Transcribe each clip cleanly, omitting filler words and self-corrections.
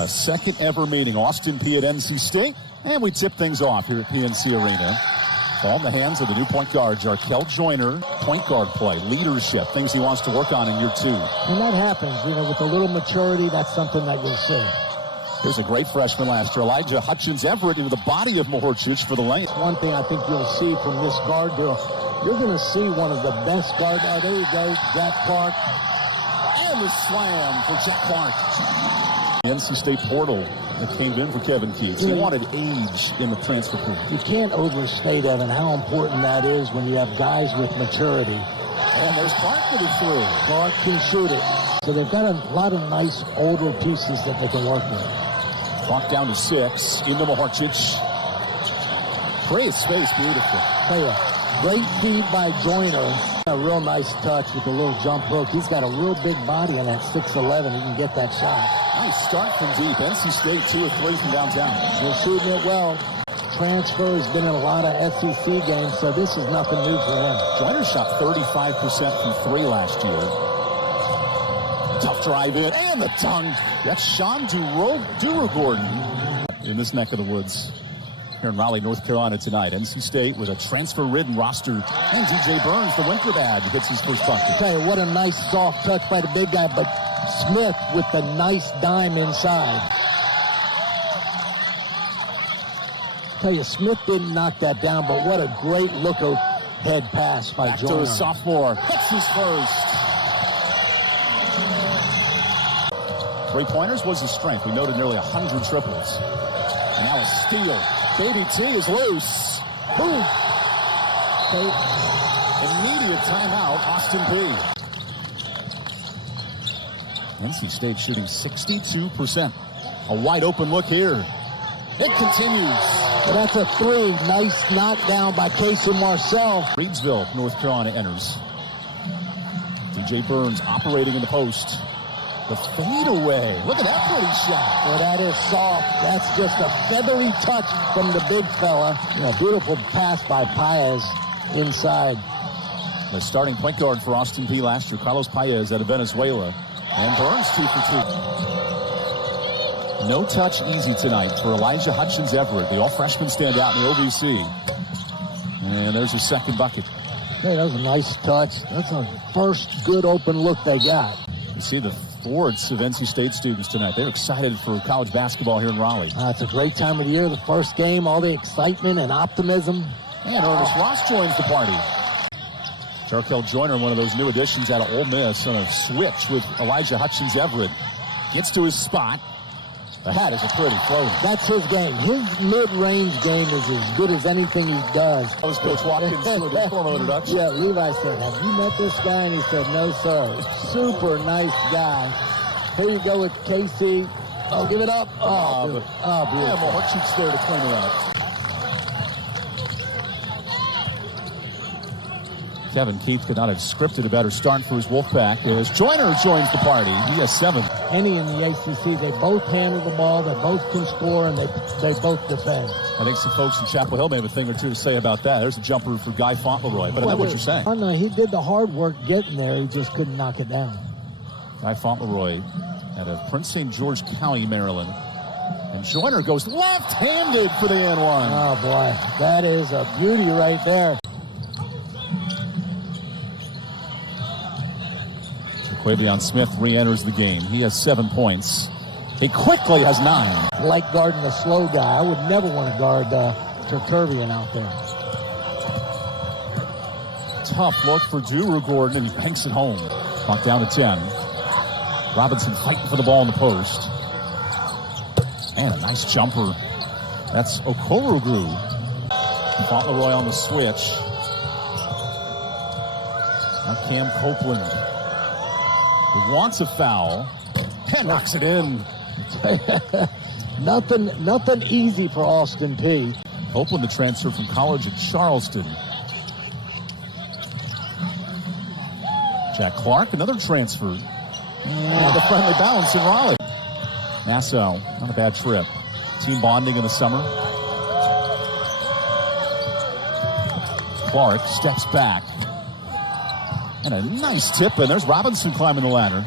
A second ever meeting, Austin Peay at NC State. And we tip things off here at PNC Arena. All in the hands of the new point guard, Jarkel Joiner. Point guard play, leadership, things he wants to work on in year 2. And that happens, with a little maturity, that's something that you'll see. There's a great freshman last year, Elijah Hutchins-Everett, into the body of Mahorcic for the lane. One thing I think you'll see from this guard deal, you're going to see one of the best guards. Oh, there you go, Jack Clark. And the slam for Jack Clark. The NC State portal that came in for Kevin Keats. He wanted age in the transfer portal. You can't overstate, Evan, how important that is when you have guys with maturity. And there's Clark with a 3. Clark can shoot it. So they've got a lot of nice older pieces that they can work with. Clark down to 6. Into Mahorcic. Great space, beautiful. Tell you, great feed by Joiner. A real nice touch with a little jump hook. He's got a real big body in that 6'11". He can get that shot. Nice start from deep. NC State 2 of 3 from downtown. They're shooting it well. Transfer has been in a lot of SEC games, so this is nothing new for him. Joiner shot 35% from 3 last year. Tough drive in, and the tongue. That's Sean Duro-Gordon in this neck of the woods here in Raleigh, North Carolina tonight. NC State with a transfer-ridden roster. And DJ Burns, the winter badge, gets his first bucket. I tell you, what a nice soft touch by the big guy, but Smith with the nice dime inside. I tell you, Smith didn't knock that down, but what a great look-ahead pass by Joiner. To the sophomore. That's his first. 3-pointers was his strength. We noted nearly 100 triples. And now a steal. Baby T is loose. Boom. Immediate timeout, Austin Peay. NC State shooting 62%. A wide open look here. It continues. Well, that's a 3. Nice knockdown by Casey Marcel. Reedsville, North Carolina enters. DJ Burns operating in the post. The fadeaway. Look at that pretty shot. Well, that is soft. That's just a feathery touch from the big fella. A beautiful pass by Paez inside. The starting point guard for Austin Peay last year, Carlos Paez out of Venezuela. And Burns 2 for 2. No touch easy tonight for Elijah Hutchins-Everett, the all-freshman standout in the OVC. And there's his second bucket. Hey, that was a nice touch. That's a first good open look they got. You see the forwards of NC State students tonight. They're excited for college basketball here in Raleigh. It's a great time of the year. The first game, all the excitement and optimism. And Ernest Ross joins the party. Jarkel Joiner, one of those new additions out of Ole Miss, on a switch with Elijah Hutchins-Everett. Gets to his spot. The hat is a pretty throw. That's his game. His mid-range game is as good as anything he does. That was Coach Watkins for the formal introduction. Yeah, Levi said, have you met this guy? And he said, no, sir. Super nice guy. Here you go with KC. Oh, give it up. Oh, beautiful. Yeah, Mahorcic's there to clean it up. Kevin Keith could not have scripted a better start for his Wolfpack as Joiner joins the party. He has 7. Any in the ACC, they both handle the ball, they both can score, and they both defend. I think some folks in Chapel Hill may have a thing or two to say about that. There's a jumper for Guy Fauntleroy, but I know what you're saying. Oh, no, he did the hard work getting there. He just couldn't knock it down. Guy Fauntleroy out of Prince St. George County, Maryland. And Joiner goes left-handed for the N1. Oh, boy. That is a beauty right there. Terquavion Smith re-enters the game. He has 7 points. He quickly has 9. I like guarding a slow guy. I would never want to guard Terquavion out there. Tough look for Duro-Gordon, and he banks it home. Clock down to 10. Robinson fighting for the ball in the post. And a nice jumper. That's Okoroglou. Fauntleroy on the switch. Now Cam Copeland. He wants a foul and knocks it in. Nothing easy for Austin Peay. Copeland, the transfer from college at Charleston. Jack Clark, another transfer. And the friendly bounce in Raleigh. Nassau, not a bad trip. Team bonding in the summer. Clark steps back. And a nice tip, and there's Robinson climbing the ladder.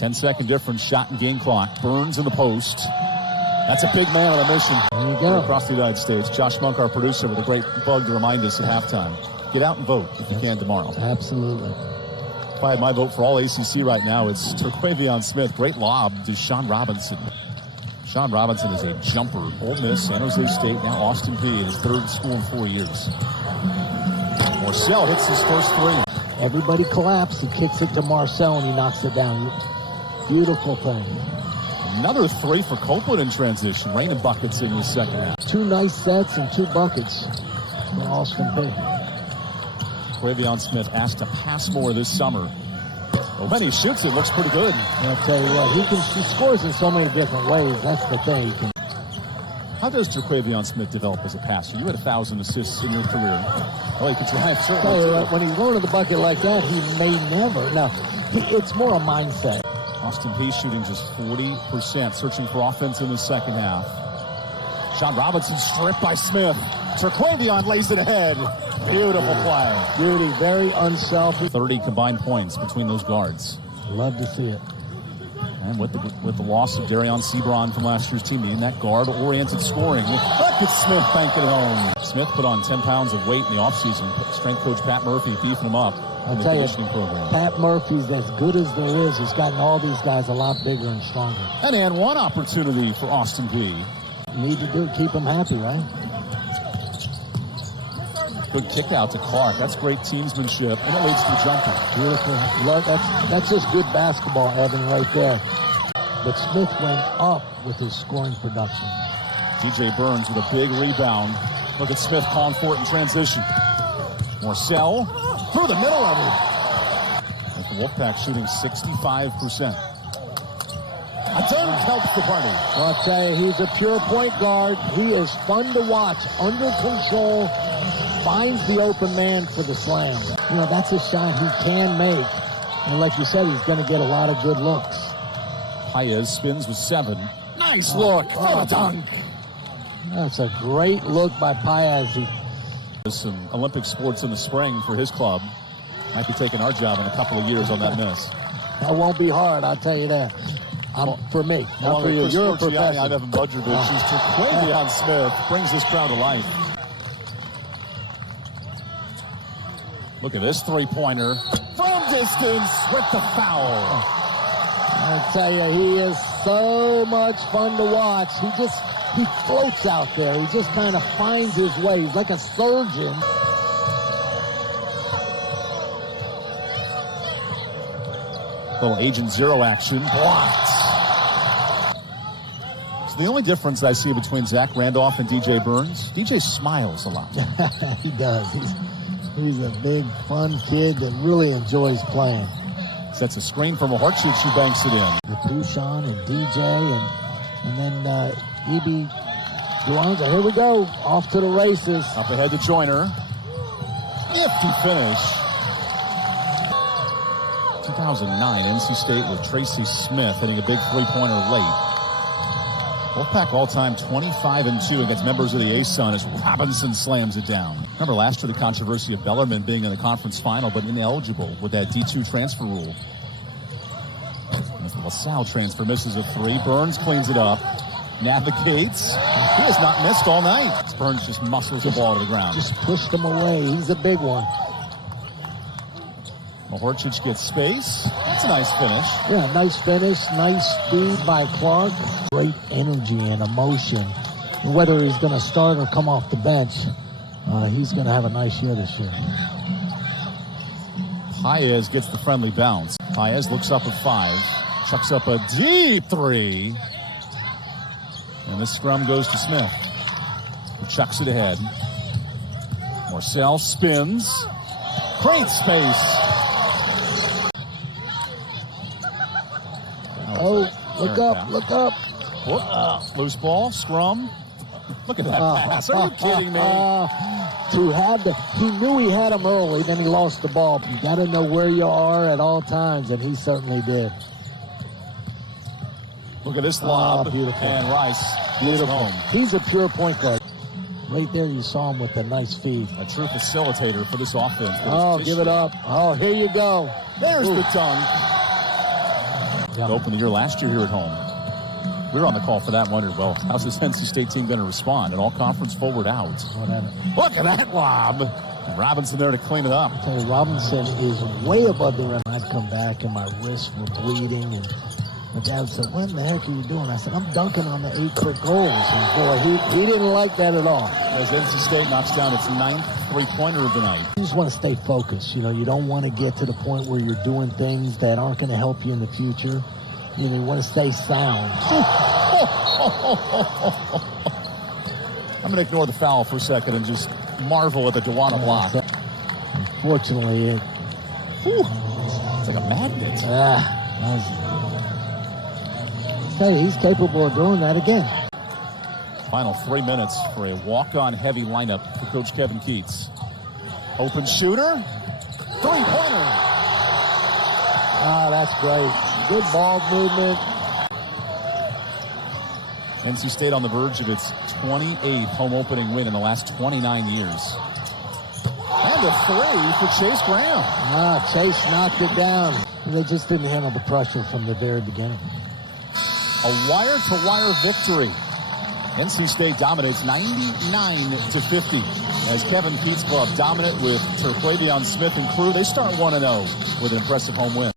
10-second difference, shot and game clock. Burns in the post. That's a big man on a mission. There you go. Across the United States. Josh Monk, our producer, with a great bug to remind us at halftime. Get out and vote if you can tomorrow. Absolutely. If I had my vote for all ACC right now, it's Terquavion Smith. Great lob to Sean Robinson. Sean Robinson is a jumper. Ole Miss, San Jose State, now Austin Peay, his third school in 4 years. Marcel hits his first three. Everybody collapsed. He kicks it to Marcel and he knocks it down. Beautiful thing. Another three for Copeland in transition. Raining buckets in the second half. 2 nice sets and 2 buckets for Austin Peay. Terquavion Smith asked to pass more this summer. But when he shoots, it looks pretty good. I'll tell you what, he scores in so many different ways. That's the thing. How does Terquavion Smith develop as a passer? You had 1,000 assists in your career. Well, you could drive certainly. When he's going to the bucket like that, he may never. No, it's more a mindset. Austin Peay shooting just 40%, searching for offense in the second half. Sean Robinson stripped by Smith. Terquavion lays it ahead. Beautiful play. Beauty, very unselfish. 30 combined points between those guards. Love to see it. And with the loss of Darion Sebron from last year's team, needing that guard-oriented scoring. Look at Smith banking it home. Smith put on 10 pounds of weight in the offseason. Strength coach Pat Murphy beefing him up in the conditioning program. Pat Murphy's as good as there is. He's gotten all these guys a lot bigger and stronger. And one opportunity for Austin Peay. Need to do keep him happy, right? Good kick out to Clark. That's great teamsmanship, and it leads to the jumper. Beautiful. That's just good basketball, Evan, right there. But Smith went up with his scoring production. DJ Burns with a big rebound. Look at Smith calling for it in transition. Marcel through the middle of it. And the Wolfpack shooting 65%. A dunk helps the party. Well, I'll tell you, he's a pure point guard. He is fun to watch, under control, finds the open man for the slam. You know, that's a shot he can make. And like you said, he's going to get a lot of good looks. Paez spins with 7. Nice look. Oh, a dunk. That's a great look by Paez. There's some Olympic sports in the spring for his club. Might be taking our job in a couple of years on that miss. That won't be hard, I'll tell you that. For me, not for you. You're a professional. I'm Evan Budrovich. Terquavion Smith brings this crowd to life. Look at this three-pointer from distance with the foul. I tell you, he is so much fun to watch. He floats out there. He just kind of finds his way. He's like a surgeon. Little Agent Zero action. Blocked. So the only difference I see between Zach Randolph and DJ Burns, DJ smiles a lot. He does. He's a big, fun kid that really enjoys playing. Sets a screen from a Horchich, who banks it in. With Dushan and DJ and then E.B. Duanza. Here we go. Off to the races. Up ahead to Joiner. Nifty finish. 2009, NC State with Tracy Smith hitting a big three-pointer late. Wolfpack all-time 25-2 against members of the A-Sun as Robinson slams it down. Remember last year the controversy of Bellarmine being in the conference final but ineligible with that D2 transfer rule. And the LaSalle transfer misses a 3. Burns cleans it up. Navigates. He has not missed all night. Burns just muscles the ball to the ground. Just pushed him away. He's a big one. Horchich gets space. That's a nice finish. Yeah, nice finish. Nice speed by Clark. Great energy and emotion. Whether he's going to start or come off the bench, he's going to have a nice year this year. Paez gets the friendly bounce. Paez looks up at 5. Chucks up a deep 3. And this scrum goes to Smith, who chucks it ahead. Marcel spins. Great space. Oh, look up, look up. Whoop. Loose ball, scrum. Look at that pass. Are you kidding me? He knew he had him early, then he lost the ball. You got to know where you are at all times, and he certainly did. Look at this lob. Beautiful. And Rice. Beautiful. He's a pure point guard. Right there you saw him with a nice feed. A true facilitator for this offense. Give it up. Oh, here you go. There's the dunk. to open the year last year here at home. We were on the call for that and wondered, well, how's this NC State team going to respond? An all-conference forward out. Whatever. Look at that lob. Robinson there to clean it up. I tell you, Robinson is way above the rim. I'd come back and my wrists were bleeding. And my dad said, what in the heck are you doing? I said, I'm dunking on the 8-foot goals. And boy, he didn't like that at all. As NC State knocks down its 9th three-pointer of the night. You just want to stay focused. You know, you don't want to get to the point where you're doing things that aren't going to help you in the future. You know, you want to stay sound. I'm going to ignore the foul for a second and just marvel at the Dewana block. Unfortunately, it's like a magnet. He's capable of doing that again. Final 3 minutes for a walk-on heavy lineup for Coach Kevin Keats. Open shooter. Three-pointer. That's great. Good ball movement. NC State on the verge of its 28th home opening win in the last 29 years. And a three for Chase Graham. Chase knocked it down. They just didn't handle the pressure from the very beginning. A wire-to-wire victory. NC State dominates 99-50 as Kevin Keats' club dominant with Terquavion Smith and crew. They start 1-0 with an impressive home win.